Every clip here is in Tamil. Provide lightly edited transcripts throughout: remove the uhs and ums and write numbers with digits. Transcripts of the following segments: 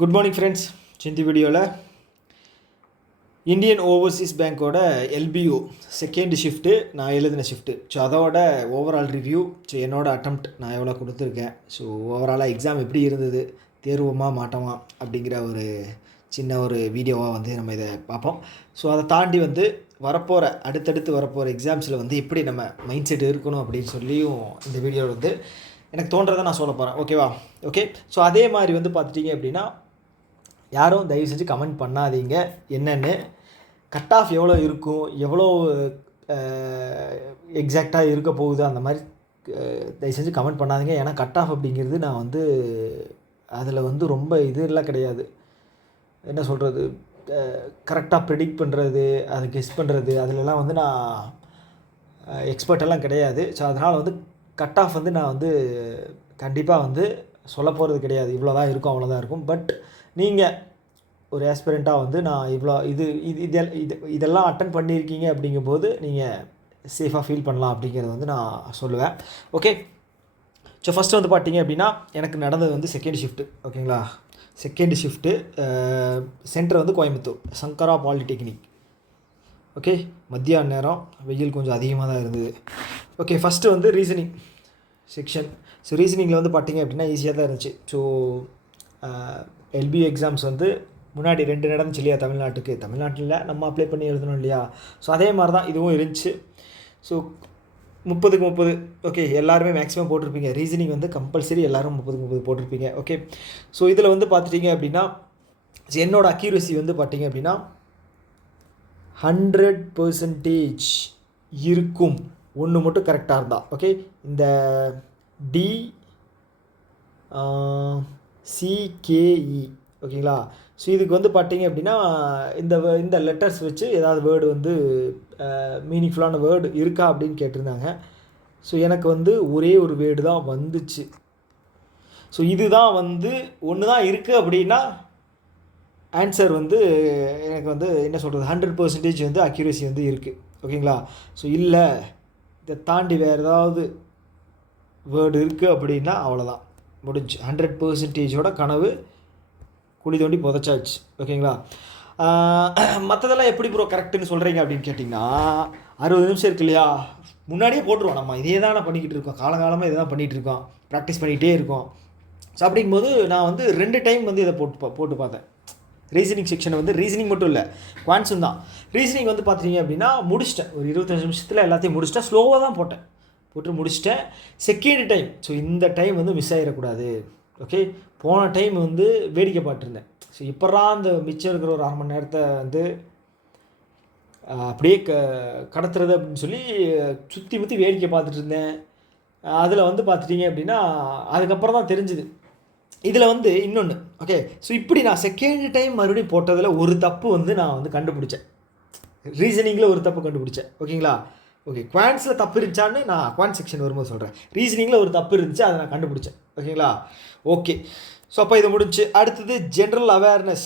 Good morning friends. இந்த வீடியோவில் இந்தியன் ஓவர்சீஸ் பேங்க்கோட எல்பிஓ செகண்ட் ஷிஃப்ட்டு நான் எழுதின ஷிஃப்ட்டு. ஸோ அதோட ஓவரால் ரிவ்யூ, ஸோ என்னோடய அட்டம்ப்ட் நான் எவ்வளோ கொடுத்துருக்கேன், ஸோ ஓவராலாக எக்ஸாம் எப்படி இருந்தது, தேர்வுமா மாட்டோமா அப்படிங்கிற ஒரு சின்ன ஒரு வீடியோவாக வந்து நம்ம இதை பார்ப்போம். ஸோ அதை தாண்டி வந்து அடுத்தடுத்து வரப்போகிற எக்ஸாம்ஸில் வந்து எப்படி நம்ம மைண்ட் செட் இருக்கணும் அப்படின்னு சொல்லியும் இந்த வீடியோவில் வந்து எனக்கு தோன்றதை நான் சொல்ல போகிறேன். ஓகேவா? ஓகே. ஸோ அதே மாதிரி வந்து பார்த்துட்டிங்க அப்படின்னா யாரும் தயவு செஞ்சு கமெண்ட் பண்ணாதீங்க என்னென்னு, கட் ஆஃப் எவ்வளோ இருக்கும், எவ்வளோ எக்ஸாக்டாக இருக்க போகுது, அந்த மாதிரி தயவு செஞ்சு கமெண்ட் பண்ணாதீங்க. ஏன்னா கட் ஆஃப் அப்படிங்கிறது நான் வந்து அதில் வந்து ரொம்ப இதெல்லாம் கிடையாது, என்ன சொல்கிறது, கரெக்டாக ப்ரெடிக்ட் பண்ணுறது, அது கெஸ் பண்ணுறது, அதிலெல்லாம் வந்து நான் எக்ஸ்பர்ட்டெல்லாம் கிடையாது. ஸோ அதனால் வந்து கட் ஆஃப் வந்து நான் வந்து கண்டிப்பாக வந்து சொல்ல போகிறது கிடையாது, இவ்வளோ தான் இருக்கும் அவ்வளோதான் இருக்கும். பட் நீங்கள் ஒரு ஆஸ்பிரண்ட்டாக வந்து நான் இவ்வளோ இதெல்லாம் அட்டன் பண்ணியிருக்கீங்க அப்படிங்கும்போது நீங்கள் சேஃபாக ஃபீல் பண்ணலாம் அப்படிங்கிறது வந்து நான் சொல்லுவேன். ஓகே. ஸோ ஃபஸ்ட்டு வந்து பார்த்தீங்க அப்படின்னா எனக்கு நடந்தது வந்து செகண்ட் ஷிஃப்ட்டு. ஓகேங்களா? செகண்ட் ஷிஃப்ட்டு சென்டர் வந்து கோயம்புத்தூர் சங்கரா பாலிடெக்னிக். ஓகே. மத்தியான நேரம், வெயில் கொஞ்சம் அதிகமாக தான் இருந்தது. ஓகே. ஃபஸ்ட்டு வந்து ரீசனிங் செக்ஷன். ஸோ ரீசனிங்கில் வந்து பார்த்தீங்க அப்படின்னா ஈஸியாக தான் இருந்துச்சு. ஸோ எல்பிஓ எக்ஸாம்ஸ் வந்து முன்னாடி 2 நடந்துச்சு இல்லையா தமிழ்நாட்டில் நம்ம அப்ளை பண்ணி எழுதணும் இல்லையா? ஸோ அதே மாதிரி தான் இதுவும் இருந்துச்சு. ஸோ 30க்கு 30. ஓகே. எல்லாருமே மேக்ஸிமம் போட்டிருப்பீங்க. ரீசனிங் வந்து கம்பல்சரி எல்லோரும் 30க்கு 30 போட்டிருப்பீங்க. ஓகே. ஸோ இதில் வந்து பார்த்துட்டிங்க அப்படின்னா என்னோடய அக்யூரசி வந்து பார்த்தீங்க அப்படின்னா 100% இருக்கும். ஒன்று மட்டும் கரெக்டாக இருந்தால். ஓகே. இந்த DCKE. ஓகேங்களா? ஸோ இதுக்கு வந்து பார்த்தீங்க அப்படின்னா இந்த லெட்டர்ஸ் வச்சு ஏதாவது வேர்டு வந்து மீனிங்ஃபுல்லான வேர்டு இருக்கா அப்படின்னு கேட்டிருந்தாங்க. ஸோ எனக்கு வந்து ஒரே ஒரு வேர்டு தான் வந்துச்சு. ஸோ இதுதான் வந்து ஒன்று தான் இருக்குது அப்படின்னா ஆன்சர் வந்து எனக்கு வந்து என்ன சொல்கிறது 100% வந்து அக்யூரசி வந்து இருக்குது. ஓகேங்களா? ஸோ இல்லை, இதை தாண்டி வேறு ஏதாவது வேர்டு இருக்குது அப்படின்னா அவ்வளோதான், முடிஞ்சு. 100%ஓட கனவு குழி தோண்டி புதைச்சாச்சு. ஓகேங்களா? மற்றதெல்லாம் எப்படி ப்ரோ கரெக்டுன்னு சொல்கிறீங்க அப்படின்னு கேட்டிங்கன்னா 60 நிமிஷம் இருக்கு இல்லையா, முன்னாடியே போட்டுருவோம். நம்ம இதே தான் பண்ணிக்கிட்டு இருக்கோம், காலங்காலமாக இதை தான் பண்ணிகிட்டு இருக்கோம், ப்ராக்டிஸ் பண்ணிகிட்டே இருக்கோம். ஸோ அப்படிங்கும்போது நான் வந்து 2 டைம் வந்து இதை போட்டு பார்த்தேன். ரீசனிங் செக்ஷனை வந்து ரீசனிங் மட்டும் இல்லை, குவான்ஸும் தான். ரீசனிங் வந்து பார்த்தீங்க அப்படின்னா முடிச்சிட்டேன், ஒரு 25 நிமிஷத்தில் எல்லாத்தையும் முடிச்சிட்டேன். ஸ்லோவாக தான் போட்டு முடிச்சிட்டேன். செகண்ட் டைம், ஸோ இந்த டைம் வந்து மிஸ் ஆகிடக்கூடாது. ஓகே. போன டைம் வந்து வேடிக்கை பார்த்துருந்தேன். ஸோ இப்போலாம் அந்த மிச்சம் இருக்கிற ஒரு 1/2 மணி நேரத்தை வந்து அப்படியே கடத்துறது அப்படின்னு சொல்லி சுற்றி வேடிக்கை பார்த்துட்டு இருந்தேன். அதில் வந்து பார்த்துட்டிங்க அப்படின்னா அதுக்கப்புறம் தான் தெரிஞ்சுது இதில் வந்து இன்னொன்று. ஓகே. ஸோ இப்படி நான் செகண்ட் டைம் மறுபடியும் போட்டதில் ஒரு தப்பு வந்து நான் வந்து கண்டுபிடிச்சேன். ரீசனிங்கில் ஒரு தப்பு கண்டுபிடிச்சேன். ஓகேங்களா? ஓகே. குவான்ஸில் தப்பு இருந்துச்சான்னு நான் குவான்ஸ் செக்ஷன் வரும்போது சொல்கிறேன். ரீசனிங்கில் ஒரு தப்பு இருந்துச்சு, அதை நான் கண்டுபிடிச்சேன். ஓகேங்களா? ஓகே. ஸோ அப்போ இதை முடிஞ்சு அடுத்தது ஜென்ரல் அவேர்னஸ்,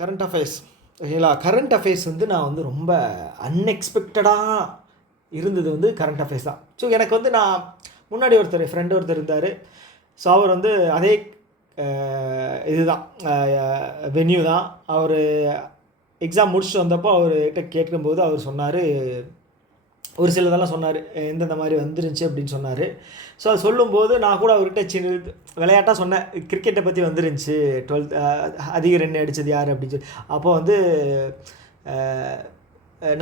கரண்ட் அஃபேர்ஸ். ஓகேங்களா? கரண்ட் அஃபேர்ஸ் வந்து நான் வந்து ரொம்ப அன்எக்ஸ்பெக்டடாக இருந்தது வந்து கரண்ட் அஃபேர்ஸ் தான். ஸோ எனக்கு வந்து நான் முன்னாடி ஃப்ரெண்டு ஒருத்தர் இருந்தார். ஸோ அவர் வந்து அதே இதுதான் வென்யூ தான். அவர் எக்ஸாம் முடிச்சுட்டு வந்தப்போ அவர்கிட்ட கேட்கும்போது அவர் சொன்னார், ஒரு சிலதெல்லாம் சொன்னார், எந்தெந்த மாதிரி வந்துருந்துச்சு அப்படின்னு சொன்னார். ஸோ அது சொல்லும்போது நான் கூட அவர்கிட்ட சின்ன விளையாட்டாக சொன்னேன், கிரிக்கெட்டை பற்றி வந்துருந்துச்சு, 12th அதிக ரன் அடித்தது யார் அப்படின்னு சொல்லி. அப்போ வந்து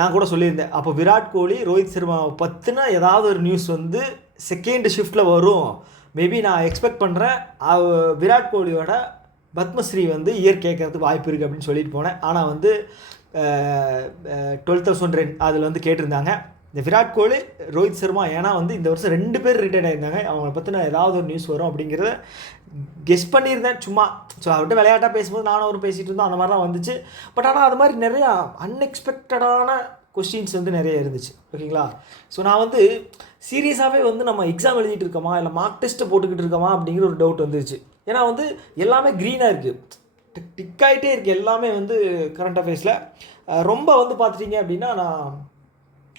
நான் கூட சொல்லியிருந்தேன், அப்போ விராட் கோலி, ரோஹித் சர்மாவை பற்றின ஏதாவது ஒரு நியூஸ் வந்து செகண்ட் ஷிஃப்ட்டில் வரும், மேபி நான் எக்ஸ்பெக்ட் பண்ணுறேன், விராட் கோலியோட பத்மஸ்ரீ வந்து இயர் கேட்கறதுக்கு வாய்ப்பு இருக்குது அப்படின்னு சொல்லிட்டு போனேன். ஆனால் வந்து 12,000 ரன் அதில் வந்து கேட்டிருந்தாங்க. இந்த விராட் கோலி, ரோஹித் சர்மா, ஏன்னா வந்து இந்த வருஷம் 2 பேர் ரிட்டையர்ட் ஆயிருந்தாங்க, அவங்கள பற்றின ஏதாவது ஒரு நியூஸ் வரும் அப்படிங்கிறத கெஸ் பண்ணியிருந்தேன் சும்மா. ஸோ அவர்கிட்ட விளையாட்டாக பேசும்போது நானும் அவரும் பேசிகிட்டு இருந்தோம், அந்த மாதிரி தான் வந்துச்சு. பட் ஆனால் அது மாதிரி நிறையா அன்எக்ஸ்பெக்டடான கொஸ்டின்ஸ் வந்து நிறைய இருந்துச்சு. ஓகேங்களா? ஸோ நான் வந்து சீரியஸாகவே வந்து நம்ம எக்ஸாம் எழுதிட்டு இருக்கோமா இல்லை மார்க் டெஸ்ட்டை போட்டுக்கிட்டு இருக்கோமா அப்படிங்கிற ஒரு டவுட் வந்துருச்சு. ஏன்னா வந்து எல்லாமே க்ரீனாக இருக்குது, டிக் ஆகிட்டே இருக்குது எல்லாமே வந்து கரண்ட் அஃபேர்ஸில். ரொம்ப வந்து பார்த்துட்டிங்க அப்படின்னா நான்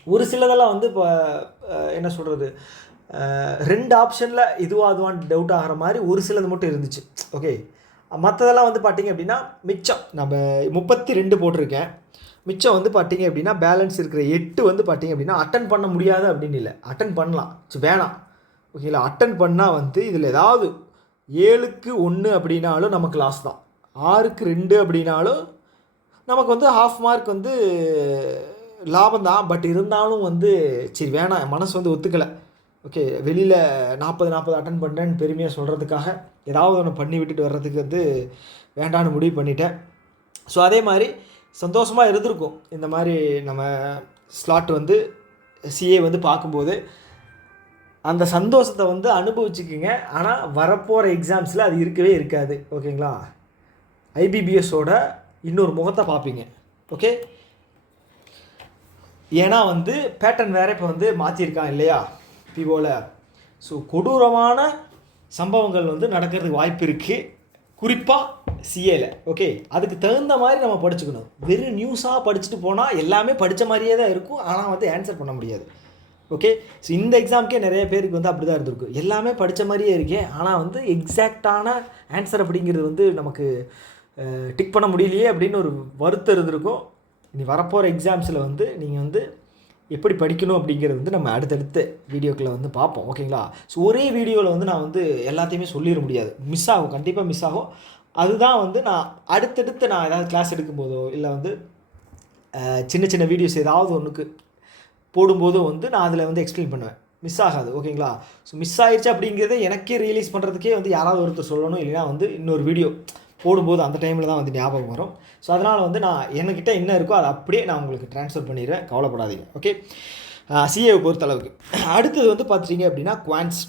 ஒரு சிலதெல்லாம் வந்து இப்போ என்ன சொல்கிறது, 2 ஆப்ஷனில் இதுவான் டவுட் ஆகிற மாதிரி ஒரு சிலது மட்டும் இருந்துச்சு. ஓகே. மற்றதெல்லாம் வந்து பார்த்திங்க அப்படின்னா மிச்சம் நம்ம 32 போட்டிருக்கேன். மிச்சம் வந்து பார்த்திங்க அப்படின்னா பேலன்ஸ் இருக்கிற 8 வந்து பார்த்திங்க அப்படின்னா அட்டன் பண்ண முடியாது அப்படின்னு இல்லை, அட்டன் பண்ணலாம், வேணாம் ஓகேங்களா. அட்டன் பண்ணால் வந்து இதில் ஏதாவது 7க்கு 1 அப்படின்னாலும் நமக்கு லாஸ் தான், 6க்கு 2 அப்படின்னாலும் நமக்கு வந்து ½ மார்க் வந்து லாபம் தான். பட் இருந்தாலும் வந்து சரி வேணாம், மனசு வந்து ஒத்துக்கலை. ஓகே, வெளியில் 40 அட்டன் பண்ணுறேன்னு பெருமையாக சொல்கிறதுக்காக ஏதாவது ஒன்று பண்ணி விட்டுட்டு வர்றதுக்கு வந்து வேண்டான்னு முடிவு பண்ணிட்டேன். ஸோ அதே மாதிரி சந்தோஷமாக இருந்திருக்கும் இந்த மாதிரி நம்ம ஸ்லாட் வந்து சிஏ வந்து பார்க்கும்போது. அந்த சந்தோஷத்தை வந்து அனுபவிச்சுக்குங்க. ஆனால் வரப்போகிற எக்ஸாம்ஸில் அது இருக்கவே இருக்காது ஓகேங்களா. ஐபிபிஎஸோட இன்னொரு முகத்தை பார்ப்பீங்க. ஓகே, ஏன்னா வந்து பேட்டர்ன் வேறு இப்போ வந்து மாற்றிருக்கான் இல்லையா பிஓவில். ஸோ கொடூரமான சம்பவங்கள் வந்து நடக்கிறதுக்கு வாய்ப்பு இருக்குது, குறிப்பாக சிஏல. ஓகே, அதுக்கு தகுந்த மாதிரி நம்ம படிச்சுக்கணும். வெறும் நியூஸாக படிச்சுட்டு போனால் எல்லாமே படித்த மாதிரியே தான் இருக்கும், ஆனால் வந்து ஆன்சர் பண்ண முடியாது. ஓகே, ஸோ இந்த எக்ஸாமுக்கே நிறைய பேருக்கு வந்து அப்படி தான் இருந்திருக்கு. எல்லாமே படித்த மாதிரியே இருக்கே, ஆனால் வந்து எக்ஸாக்டான ஆன்சர் அப்படிங்கிறது வந்து நமக்கு டிக் பண்ண முடியலையே அப்படின்னு ஒரு வருத்தம் இருந்திருக்கும். இனி வரப்போகிற எக்ஸாம்ஸில் வந்து நீங்கள் வந்து எப்படி படிக்கணும் அப்படிங்கிறது வந்து நம்ம அடுத்தடுத்த வீடியோக்களை வந்து பார்ப்போம் ஓகேங்களா. ஸோ ஒரே வீடியோவில் வந்து நான் வந்து எல்லாத்தையுமே சொல்லிட முடியாது, மிஸ் ஆகும், கண்டிப்பாக மிஸ் ஆகும். அதுதான் வந்து நான் அடுத்தடுத்து நான் ஏதாவது கிளாஸ் எடுக்கும்போதோ இல்லை வந்து சின்ன சின்ன வீடியோஸ் ஏதாவது ஒன்றுக்கு போடும்போதும் வந்து நான் அதில் வந்து எக்ஸ்பிளைன் பண்ணுவேன், மிஸ் ஆகாது ஓகேங்களா. ஸோ மிஸ் ஆயிடுச்சு அப்படிங்கிறத எனக்கே ரியலைஸ் பண்ணுறதுக்கே வந்து யாராவது ஒருத்தர் சொல்லணும், இல்லைனா வந்து இன்னொரு வீடியோ போடும்போது அந்த டைமில் தான் வந்து ஞாபகம் வரும். ஸோ அதனால் வந்து நான் என்கிட்ட என்ன இருக்கோ அதை அப்படியே நான் உங்களுக்கு ட்ரான்ஸ்ஃபர் பண்ணிடுறேன், கவலைப்படாதீங்க. ஓகே, சிஏவை பொறுத்தளவுக்கு அடுத்தது வந்து பார்த்துட்டிங்க அப்படின்னா குவான்ஸ்.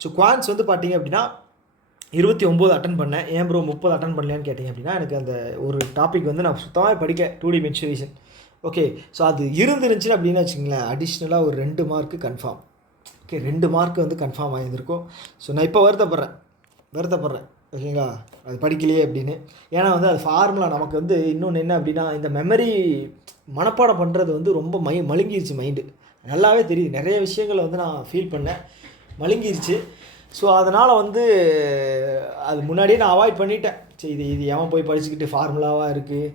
ஸோ குவான்ஸ் வந்து பார்த்திங்க அப்படின்னா 29 அட்டன் பண்ணேன். ஏன் ப்ரோ 30 அட்டன் பண்ணலையான்னு கேட்டிங்க அப்படின்னா, எனக்கு அந்த ஒரு டாபிக் வந்து நான் சுத்தமாக படிக்க 2D மென்சுரேஷன். ஓகே, ஸோ அது இருந்துருந்துச்சுன்னு அப்படின்னு வச்சுங்களேன், அடிஷ்னலாக ஒரு 2 மார்க்கு கன்ஃபார்ம். ஓகே, 2 மார்க்கு வந்து கன்ஃபார்ம் ஆகியிருந்திருக்கும். ஸோ நான் இப்போ வருத்தப்படுறேன் ஓகேங்களா, அது படிக்கலையே அப்படின்னு. ஏன்னா வந்து அது ஃபார்முலா நமக்கு வந்து இன்னொன்று என்ன அப்படின்னா, இந்த மெமரி மனப்பாடம் பண்ணுறது வந்து ரொம்ப மழுங்கிருச்சு மைண்டு, நல்லாவே தெரியுது. நிறைய விஷயங்களை வந்து நான் ஃபீல் பண்ணேன், மழுங்கிருச்சு. ஸோ அதனால் வந்து அது முன்னாடியே நான் அவாய்ட் பண்ணிட்டேன். சரி, இது எவன் போய் படிச்சுக்கிட்டு ஃபார்முலாவாக இருக்குது,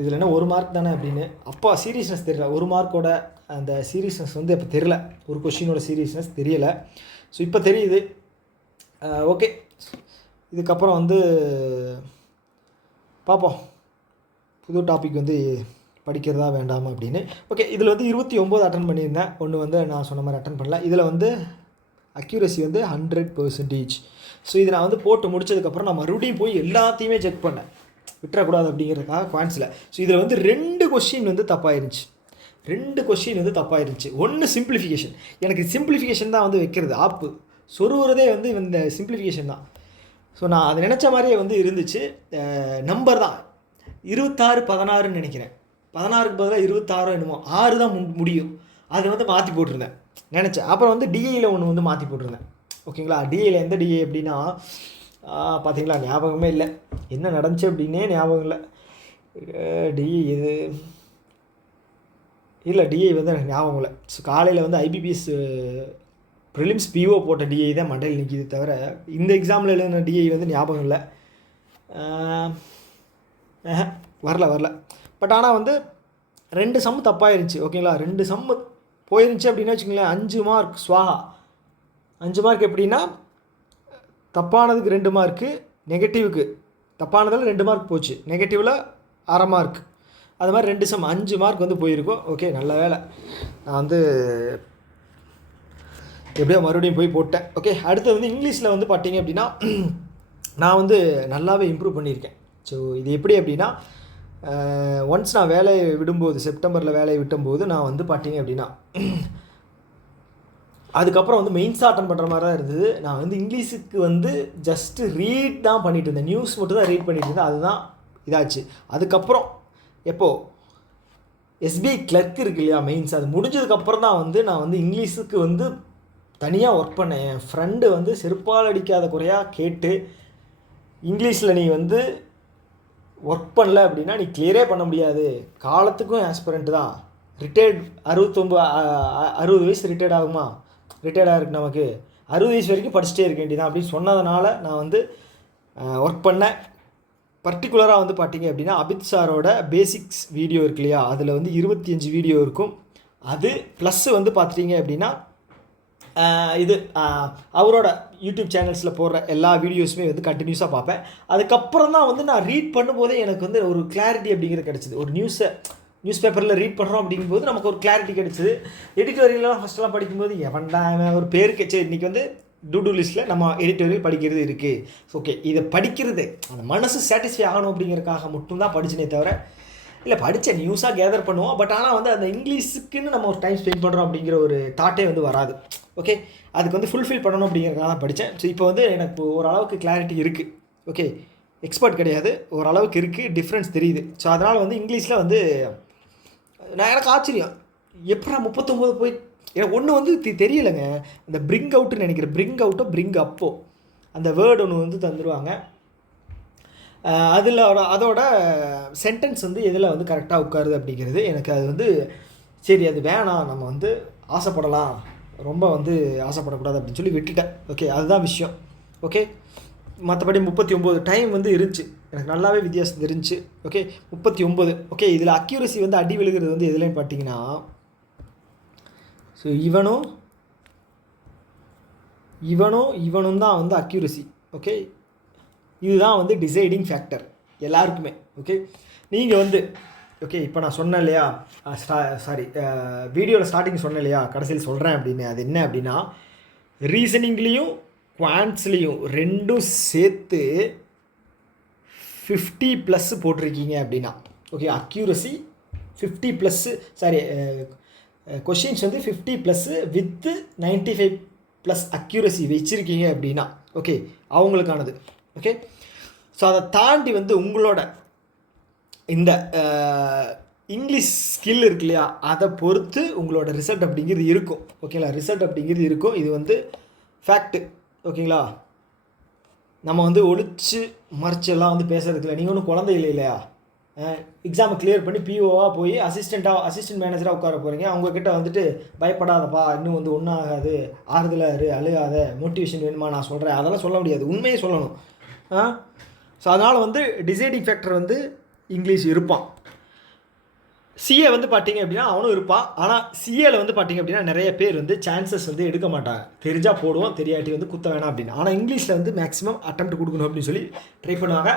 இதில் என்ன 1 மார்க் தானே அப்படின்னு. அப்போ சீரியஸ்னஸ் தெரியல, 1 மார்க்கோட அந்த சீரியஸ்னஸ் வந்து இப்போ தெரில, ஒரு கொஷினோட சீரியஸ்னஸ் தெரியலை. ஸோ இப்போ தெரியுது. ஓகே, இதுக்கப்புறம் வந்து பார்ப்போம் புது டாபிக் வந்து படிக்கிறதா வேண்டாமா அப்படின்னு. ஓகே, இதில் வந்து 29 அட்டன் பண்ணியிருந்தேன், ஒன்று வந்து நான் சொன்ன மாதிரி அட்டன் பண்ணல. இதில் வந்து அக்யூரசி வந்து 100%. ஸோ இதை நான் வந்து போட்டு முடிச்சதுக்கப்புறம் நான் மறுபடியும் போய் எல்லாத்தையுமே செக் பண்ணேன், விட்டுறக்கூடாது அப்படிங்கிறதுக்காக குவான்ஸில். ஸோ இதில் வந்து 2 கொஸ்டின் வந்து தப்பாயிருந்துச்சு, 2 கொஸ்டின் வந்து தப்பாயிருந்துச்சு. ஒன்று சிம்பிளிஃபிகேஷன், எனக்கு சிம்பிளிஃபிகேஷன் தான் வந்து வைக்கிறது ஆப்பு, சொருவுறதே வந்து இந்த சிம்பிளிஃபிகேஷன் தான். ஸோ நான் அது நினச்ச மாதிரியே வந்து இருந்துச்சு. நம்பர் தான் 26-16ன்னு நினைக்கிறேன், 16க்கு பதிலாக 26 என்னமோ 6 தான் முடியும். அதை வந்து மாற்றி போட்டிருந்தேன் நினச்சேன். அப்புறம் வந்து டிஏயில் ஒன்று வந்து மாற்றி போட்டிருந்தேன் ஓகேங்களா. டிஏயில் எந்த டிஏ அப்படின்னா பார்த்தீங்களா, ஞாபகமே இல்லை, என்ன நடந்துச்சு அப்படின்னே ஞாபகம் இல்லை. டிஏ இது இல்லை, டிஏ வந்து எனக்கு ஞாபகம் இல்லை. ஸோ காலையில் வந்து ஐபிபிஎஸ் ப்ரிலிம்ஸ் பிஓ போட்ட டிஐ தான் மண்டையில் நிற்கிது தவிர இந்த எக்ஸாமில் எழுதின டிஐ வந்து ஞாபகம் இல்லை, வரல. பட் ஆனால் வந்து 2 சம்மு தப்பாயிருந்துச்சு ஓகேங்களா. 2 சம்மு போயிருந்துச்சு அப்படின்னு வச்சுக்கோங்களேன், 5 மார்க் ஸ்வாஹா. 5 மார்க் எப்படின்னா, தப்பானதுக்கு 2 மார்க்கு, நெகட்டிவுக்கு தப்பானதில் 2 மார்க் போச்சு, நெகட்டிவில் ½ மார்க், அது மாதிரி 2 சம் 5 மார்க் வந்து போயிருக்கோம். ஓகே, நல்ல வேலை நான் வந்து எப்படியோ மறுபடியும் போய் போட்டேன். ஓகே, அடுத்து வந்து இங்கிலீஷில் வந்து பார்த்தீங்க அப்படின்னா நான் வந்து நல்லாவே இம்ப்ரூவ் பண்ணியிருக்கேன். ஸோ இது எப்படி அப்படின்னா, ஒன்ஸ் நான் வேலையை விடும்போது, செப்டம்பரில் வேலையை விட்டும்போது நான் வந்து பார்த்தீங்க அப்படின்னா அதுக்கப்புறம் வந்து மெயின்ஸாக அட்டன் பண்ணுற மாதிரி தான் இருந்தது. நான் வந்து இங்கிலீஷுக்கு வந்து ஜஸ்ட்டு ரீட் தான் பண்ணிகிட்டு இருந்தேன், நியூஸ் மட்டும் தான் ரீட் பண்ணிகிட்டு இருந்தேன், அதுதான் இதாச்சு. அதுக்கப்புறம் எப்போது எஸ்பிஐ கிளர்க் இருக்கு இல்லையா மெயின்ஸ், அது முடிஞ்சதுக்கப்புறம் தான் வந்து நான் வந்து இங்கிலீஷுக்கு வந்து தனியாக ஒர்க் பண்ணேன். என் ஃப்ரெண்டு வந்து செருப்பால் அடிக்காத குறையாக கேட்டு, இங்கிலீஷில் நீ வந்து ஒர்க் பண்ணல அப்படின்னா நீ கிளியரே பண்ண முடியாது, காலத்துக்கும் ஆஸ்பிரண்ட் தான், ரிட்டையர்ட் 60 வயசு ரிட்டையர்ட் ஆகுமா, ரிட்டையர்டாக இருக்குது நமக்கு, 60 வயசு வரைக்கும் படிச்சுட்டே இருக்க வேண்டியதான் அப்படின்னு சொன்னதுனால நான் வந்து ஒர்க் பண்ணேன். பர்டிகுலராக வந்து பார்த்தீங்க அப்படின்னா அபித் சாரோட பேசிக்ஸ் வீடியோ இருக்கு இல்லையா, அதில் வந்து 25 வீடியோ இருக்கும். அது ப்ளஸ் வந்து பார்த்துட்டிங்க அப்படின்னா இது அவரோட யூடியூப் சேனல்ஸில் போடுற எல்லா வீடியோஸுமே வந்து கண்டினியூஸாக பார்ப்பேன். அதுக்கப்புறம் தான் வந்து நான் ரீட் பண்ணும்போதே எனக்கு வந்து ஒரு கிளாரிட்டி அப்படிங்கிறது கிடச்சிது. ஒரு நியூஸ் பேப்பரில் ரீட் பண்ணுறோம் அப்படிங்கும்போது நமக்கு ஒரு கிளாரிட்டி கிடச்சிது. எடிட்டோரியல்லாம் ஃபஸ்ட்டெல்லாம் படிக்கும்போது எவன்டா ஒரு பேருக்கு சரி இன்றைக்கி வந்து டூ லிஸ்ட்டில் நம்ம எடிட்டோரியல் படிக்கிறது இருக்குது. ஓகே, இதை படிக்கிறது அந்த மனசு சாட்டிஸ்ஃபை ஆகணும் அப்படிங்கிறதுக்காக மட்டும்தான் படிச்சினே தவிர இல்லை படித்தேன் நியூஸாக கேதர் பண்ணுவோம். பட் ஆனால் வந்து அந்த இங்கிலீஷுக்குன்னு நம்ம ஒரு டைம் ஸ்பெண்ட் பண்ணுறோம் அப்படிங்கிற ஒரு தாட்டே வந்து வராது. ஓகே, அதுக்கு வந்து ஃபுல்ஃபில் பண்ணணும் அப்படிங்கிறதுக்காக தான் படித்தேன். ஸோ இப்போ வந்து எனக்கு ஓரளவுக்கு கிளாரிட்டி இருக்குது. ஓகே, எக்ஸ்பர்ட் கிடையாது, ஓரளவுக்கு இருக்குது, டிஃப்ரென்ஸ் தெரியுது. ஸோ அதனால் வந்து இங்கிலீஷில் வந்து எனக்கு ஆச்சரியம் எப்படா 39 போய் எனக்கு ஒன்று வந்து தெரியலைங்க. இந்த பிரிங் அவுட்டுன்னு நினைக்கிறேன், பிரிங் அவுட்டோ பிரிங் அப்போ அந்த வேர்டு ஒன்று வந்து தந்துடுவாங்க. அதில் அதோட சென்டென்ஸ் வந்து எதில் வந்து கரெக்டாக உட்காருது அப்படிங்கிறது எனக்கு அது வந்து சரி அது வேணாம், நம்ம வந்து ஆசைப்படலாம், ரொம்ப வந்து ஆசைப்படக்கூடாது அப்படின்னு சொல்லி விட்டுட்டேன். ஓகே, அதுதான் விஷயம். ஓகே, மற்றபடி 39 டைம் வந்து இருந்துச்சு, எனக்கு நல்லாவே வித்தியாசம் தெரிஞ்சு. ஓகே, 39. ஓகே, இதில் அக்யூரசி வந்து அடி விழுகிறது வந்து எதுலேன்னு பார்த்தீங்கன்னா ஸோ இவனும் தான் வந்து அக்யூரசி. ஓகே, இதுதான் வந்து டிசைடிங் ஃபேக்டர் எல்லாருக்குமே. ஓகே, நீங்கள் வந்து ஓகே இப்போ நான் சொன்னேன் இல்லையா, வீடியோவில் ஸ்டார்டிங் சொன்னேன் இல்லையா, கடைசியில் சொல்கிறேன் அப்படின்னு. அது என்ன அப்படின்னா ரீசனிங்லேயும் குவான்ட்ஸ்லேயும் ரெண்டும் சேர்த்து 50+ போட்டிருக்கீங்க அப்படின்னா ஓகே, அக்யூரசி 50+, கொஷின்ஸ் வந்து 50+ வித்து 95+ அக்யூரசி வச்சுருக்கீங்க அப்படின்னா ஓகே அவங்களுக்கானது. ஓகே, ஸோ அதை தாண்டி வந்து உங்களோட இந்த இங்கிலீஷ் ஸ்கில் இருக்கு இல்லையா, அதை பொறுத்து உங்களோட ரிசல்ட் அப்படிங்கிறது இருக்கும். ஓகேங்களா, ரிசல்ட் அப்படிங்கிறது இருக்கும். இது வந்து ஃபேக்ட்டு. ஓகேங்களா, நம்ம வந்து ஒழிச்சு மறைச்செல்லாம் வந்து பேசுறதுக்கு நீங்கள் ஒன்றும் குழந்தை இல்லையா. எக்ஸாமை கிளியர் பண்ணி பிஓவாக போய் அசிஸ்டன்ட் மேனேஜராக உட்கார போகிறீங்க. அவங்கக்கிட்ட வந்துட்டு பயப்படாதப்பா, இன்னும் வந்து ஒன்றும் ஆகாது, ஆறுதலாக அழுகாத, மோட்டிவேஷன் வேணுமா நான் சொல்கிறேன், அதெல்லாம் சொல்ல முடியாது, உண்மையை சொல்லணும். ஸோ அதனால் வந்து டிசைடிங் ஃபேக்டர் வந்து இங்கிலீஷ் இருப்பான். சிஏ வந்து பார்த்தீங்க அப்படின்னா அவனும் இருப்பான். ஆனால் சிஏவில் வந்து பார்த்தீங்க அப்படின்னா நிறைய பேர் வந்து சான்சஸ் வந்து எடுக்க மாட்டாங்க. தெரிஞ்சால் போடுவோம், தெரியாட்டி வந்து குத்த வேணாம் அப்படின்னு. ஆனால் இங்கிலீஷில் வந்து மேக்ஸிமம் அட்டெம்ப்ட் கொடுக்கணும் அப்படின்னு சொல்லி ட்ரை பண்ணுவாங்க.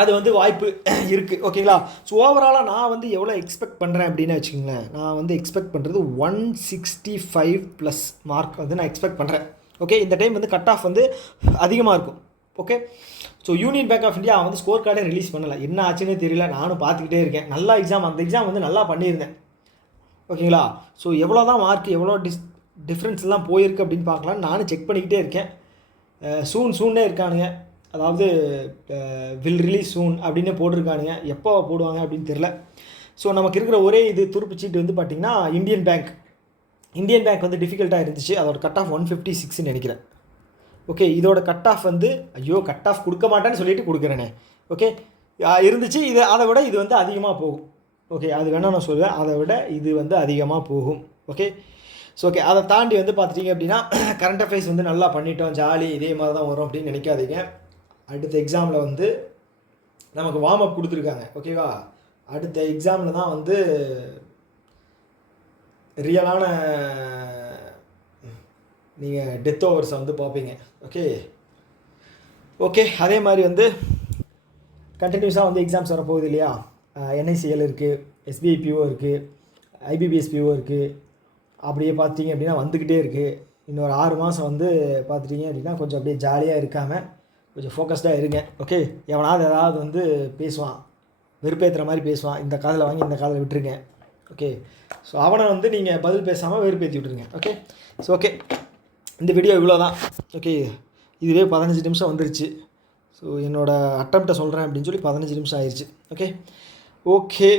அது வந்து வாய்ப்பு இருக்குது. ஓகேங்களா, ஸோ ஓவராலாக நான் வந்து எவ்வளோ எக்ஸ்பெக்ட் பண்ணுறேன் அப்படின்னு வச்சுக்கோங்களேன். நான் வந்து எக்ஸ்பெக்ட் பண்ணுறது 165+ மார்க் வந்து நான் எக்ஸ்பெக்ட் பண்ணுறேன். ஓகே, இந்த டைம் வந்து கட் ஆஃப் வந்து அதிகமாக இருக்கும். Okay, so union bank of India வந்து ஸ்கோர் கார்டே ரிலீஸ் பண்ணலை, என்ன ஆச்சுன்னே தெரியல. நானும் பார்த்துக்கிட்டே இருக்கேன். நல்லா எக்ஸாம், அந்த எக்ஸாம் வந்து நல்லா பண்ணியிருந்தேன். ஓகேங்களா, ஸோ எவ்வளோ தான் மார்க், எவ்வளோ டிஃப்ரென்ஸ்லாம் போயிருக்கு அப்படின்னு பார்க்கலாம். நானும் செக் பண்ணிக்கிட்டே இருக்கேன். சூன்னே இருக்கானுங்க, அதாவது வில் ரிலீஸ் சூன் அப்படின்னு போட்டிருக்கானுங்க. எப்போ போடுவாங்க அப்படின்னு தெரில. ஸோ நமக்கு இருக்கிற ஒரே இது துருப்புச்சீட்டு வந்து பார்த்திங்கன்னா இந்தியன் பேங்க் வந்து டிஃபிகல்ட்டாக இருந்துச்சு. அதோட கட் ஆஃப் 156ன்னு நினைக்கிறேன். ஓகே, இதோட கட் ஆஃப் வந்து ஐயோ கட் ஆஃப் கொடுக்க மாட்டேன்னு சொல்லிட்டு கொடுக்குறேனே. ஓகே, இருந்துச்சு. அதை விட இது வந்து அதிகமாக போகும். ஓகே, அது வேணால் நான் சொல்லுவேன், அதை விட இது வந்து அதிகமாக போகும். ஓகே, ஸோ ஓகே, அதை தாண்டி வந்து பார்த்துட்டிங்க அப்படின்னா கரண்ட் அஃபேர்ஸ் வந்து நல்லா பண்ணிட்டோம், ஜாலி, இதே மாதிரி தான் வரும் அப்படின்னு நினைக்காதீங்க. அடுத்த எக்ஸாமில் வந்து நமக்கு வார்ம் அப் கொடுத்துருக்காங்க. ஓகேவா, அடுத்த எக்ஸாமில் தான் வந்து ரியலான நீங்கள் டெத் ஓவர்ஸை வந்து பார்ப்பீங்க. ஓகே, அதே மாதிரி வந்து கண்டினியூஸாக வந்து எக்ஸாம்ஸ் வரப்போகுது இல்லையா. என்ஐசிஎல் இருக்குது, எஸ்பிஐ பிஓ இருக்குது, ஐபிபிஎஸ் பிஓ இருக்குது. அப்படியே பார்த்தீங்க அப்படின்னா வந்துக்கிட்டே இருக்குது. இன்னொரு 6 மாதம் வந்து பார்த்துட்டிங்க அப்படின்னா கொஞ்சம் அப்படியே ஜாலியாக இருக்காமல் கொஞ்சம் ஃபோக்கஸ்டாக இருங்க. ஓகே, எவனாவது ஏதாவது வந்து பேசுவான், வெறுப்பேற்றுற மாதிரி பேசுவான், இந்த காதில் வாங்கி இந்த காதில் விட்டுருங்க. ஓகே, ஸோ அவனை வந்து நீங்கள் பதில் பேசாமல் வெறுப்பேற்றி விட்டுருங்க. ஓகே, ஸோ ஓகே, இந்த வீடியோ இவ்வளோ தான். ஓகே, இதுவே 15 நிமிஷம் வந்துருச்சு. ஸோ என்னோடய அட்டெம்ப்டை சொல்கிறேன் அப்படின்னு சொல்லி 15 நிமிஷம் ஆயிடுச்சு. ஓகே,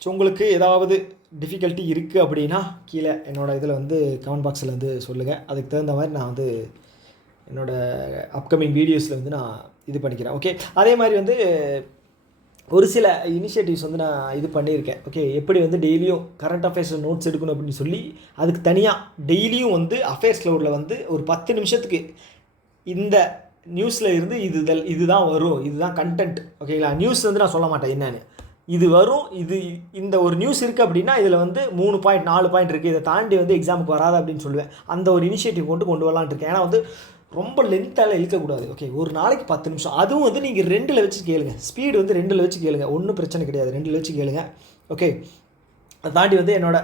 ஸோ உங்களுக்கு ஏதாவது டிஃபிகல்ட்டி இருக்குது அப்படின்னா கீழே என்னோடய இதில் வந்து கமெண்ட் பாக்ஸில் வந்து சொல்லுங்கள். அதுக்கு தகுந்த மாதிரி நான் வந்து என்னோடய அப்கமிங் வீடியோஸில் வந்து நான் இது பண்ணிக்கிறேன். ஓகே, அதே மாதிரி வந்து ஒரு சில இனிஷியேட்டிவ்ஸ் வந்து நான் இது பண்ணியிருக்கேன். ஓகே, எப்படி வந்து டெய்லியும் கரண்ட் அஃபேர்ஸில் நோட்ஸ் எடுக்கணும் அப்படின்னு சொல்லி அதுக்கு தனியாக டெய்லியும் வந்து அஃபேர்ஸ் க்ளவுடில் வந்து ஒரு 10 நிமிஷத்துக்கு இந்த நியூஸில் இருந்து இதுதான் வரும், இதுதான் கண்டென்ட். ஓகேங்களா? நியூஸ் வந்து நான் சொல்ல மாட்டேன் என்னென்னு. இது வரும், இந்த ஒரு நியூஸ் இருக்குது அப்படின்னா இதில் வந்து 3 பாயிண்ட் 4 பாயிண்ட் இருக்குது, இதை தாண்டி வந்து எக்ஸாமுக்கு வராது அப்படின்னு சொல்லுவேன். அந்த ஒரு இனிஷியேட்டிவ் கொண்டு வரலான்னு இருக்கேன். ஏன்னா வந்து ரொம்ப லென்த்தால் இழுக்கக்கூடாது. ஓகே, ஒரு நாளைக்கு 10 நிமிஷம், அதுவும் வந்து நீங்கள் 2ல் வச்சு கேளுங்க. ஸ்பீடு வந்து 2ல் வச்சு கேளுங்க, ஒன்றும் பிரச்சனை கிடையாது. 2ல் வச்சு கேளுங்க. ஓகே, அதை தாண்டி வந்து என்னோட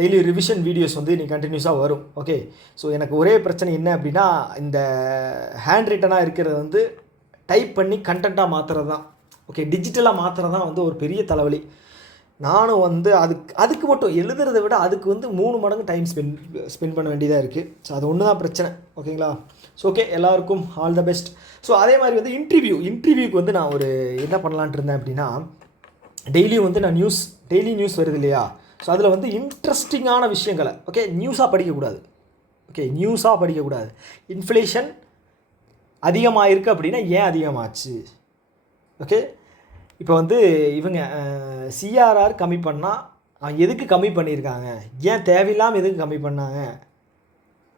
டெய்லி ரிவிஷன் வீடியோஸ் வந்து நீ கண்டினியூஸாக வரும். ஓகே, ஸோ எனக்கு ஒரே பிரச்சனை என்ன அப்படின்னா இந்த ஹேண்ட் ரிட்டனாக இருக்கிறது வந்து டைப் பண்ணி கண்டென்ட்டாக மாற்றுறது தான். ஓகே, டிஜிட்டலாக மாற்றுறது தான் வந்து ஒரு பெரிய தலைவலி. நானும் வந்து அதுக்கு மட்டும் எழுதுறதை விட அதுக்கு வந்து 3 மடங்கு டைம் ஸ்பெண்ட் பண்ண வேண்டியதாக இருக்குது. ஸோ அது ஒன்று தான் பிரச்சனை. ஓகேங்களா? ஸோ ஓகே, எல்லாருக்கும் ஆல் த பெஸ்ட். ஸோ அதே மாதிரி வந்து இன்டர்வியூக்கு வந்து நான் ஒரு என்ன பண்ணலான்ட்டு இருந்தேன் அப்படின்னா, டெய்லியும் வந்து நான் டெய்லி நியூஸ் வருது இல்லையா? ஸோ அதில் வந்து இன்ட்ரெஸ்டிங்கான விஷயங்களை நியூஸாக படிக்கக்கூடாது. இன்ஃப்ளேஷன் அதிகமாக இருக்குது அப்படின்னா ஏன் அதிகமாச்சு? ஓகே, இப்போ வந்து இவங்க சிஆர்ஆர் கம்மி பண்ணால் எதுக்கு கம்மி பண்ணியிருக்காங்க, ஏன் தேவையில்லாமல் எதுக்கு கம்மி பண்ணாங்க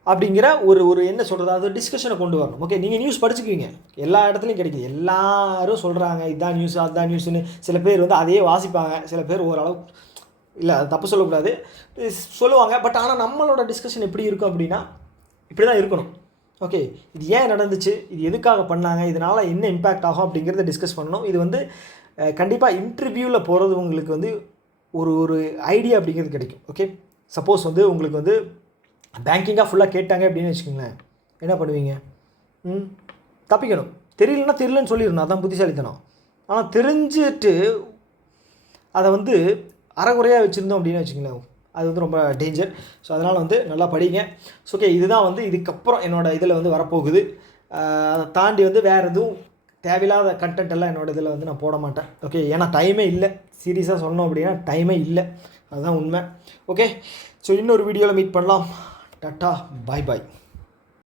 அப்படிங்கிற ஒரு என்ன சொல்கிறது, அது டிஸ்கஷனை கொண்டு வரணும். ஓகே, நீங்கள் நியூஸ் படிச்சுக்குவீங்க, எல்லா இடத்துலையும் கிடைக்குது, எல்லோரும் சொல்கிறாங்க இதுதான் நியூஸ் அதுதான் நியூஸ்னு. சில பேர் வந்து அதையே வாசிப்பாங்க, சில பேர் ஓரளவு இல்லை, அது தப்பு சொல்லக்கூடாது, சொல்லுவாங்க. பட் ஆனால் நம்மளோட டிஸ்கஷன் எப்படி இருக்கும் அப்படின்னா இப்படி தான் இருக்கணும். ஓகே, இது ஏன் நடந்துச்சு, இது எதுக்காக பண்ணாங்க, இதனால் என்ன இம்பேக்ட் ஆகும் அப்படிங்கிறத டிஸ்கஸ் பண்ணணும். இது வந்து கண்டிப்பாக இன்டர்வியூவில் போகிறது உங்களுக்கு வந்து ஒரு ஐடியா அப்படிங்கிறது கிடைக்கும். ஓகே, சப்போஸ் வந்து உங்களுக்கு வந்து பேங்கிங்காக ஃபுல்லாக கேட்டாங்க அப்படின்னு வச்சுக்கோங்களேன், என்ன பண்ணுவீங்க? தப்பிக்கணும். தெரியலன்னு சொல்லிடணும், அதான் புத்திசாலித்தனம். ஆனால் தெரிஞ்சுட்டு அதை வந்து அரைகுறையாக வச்சுருந்தோம் அப்படின்னு வச்சுக்கோங்களேன், அது வந்து ரொம்ப டேஞ்சர். ஸோ அதனால் வந்து நல்லா படிங்க. ஸோ ஓகே, இதுதான் வந்து இதுக்கப்புறம் என்னோடய இதில் வந்து வரப்போகுது. அதை தாண்டி வந்து வேறு எதுவும் தேவையில்லாத கண்டென்ட் எல்லாம் என்னோடய இதில் வந்து நான் போட மாட்டேன். ஓகே, ஏன்னா டைமே இல்லை, சீரியஸாக சொன்னோம் அப்படின்னா டைமே இல்லை, அதுதான் உண்மை. ஓகே, ஸோ இன்னொரு வீடியோவில் மீட் பண்ணலாம். டாட்டா, பாய்.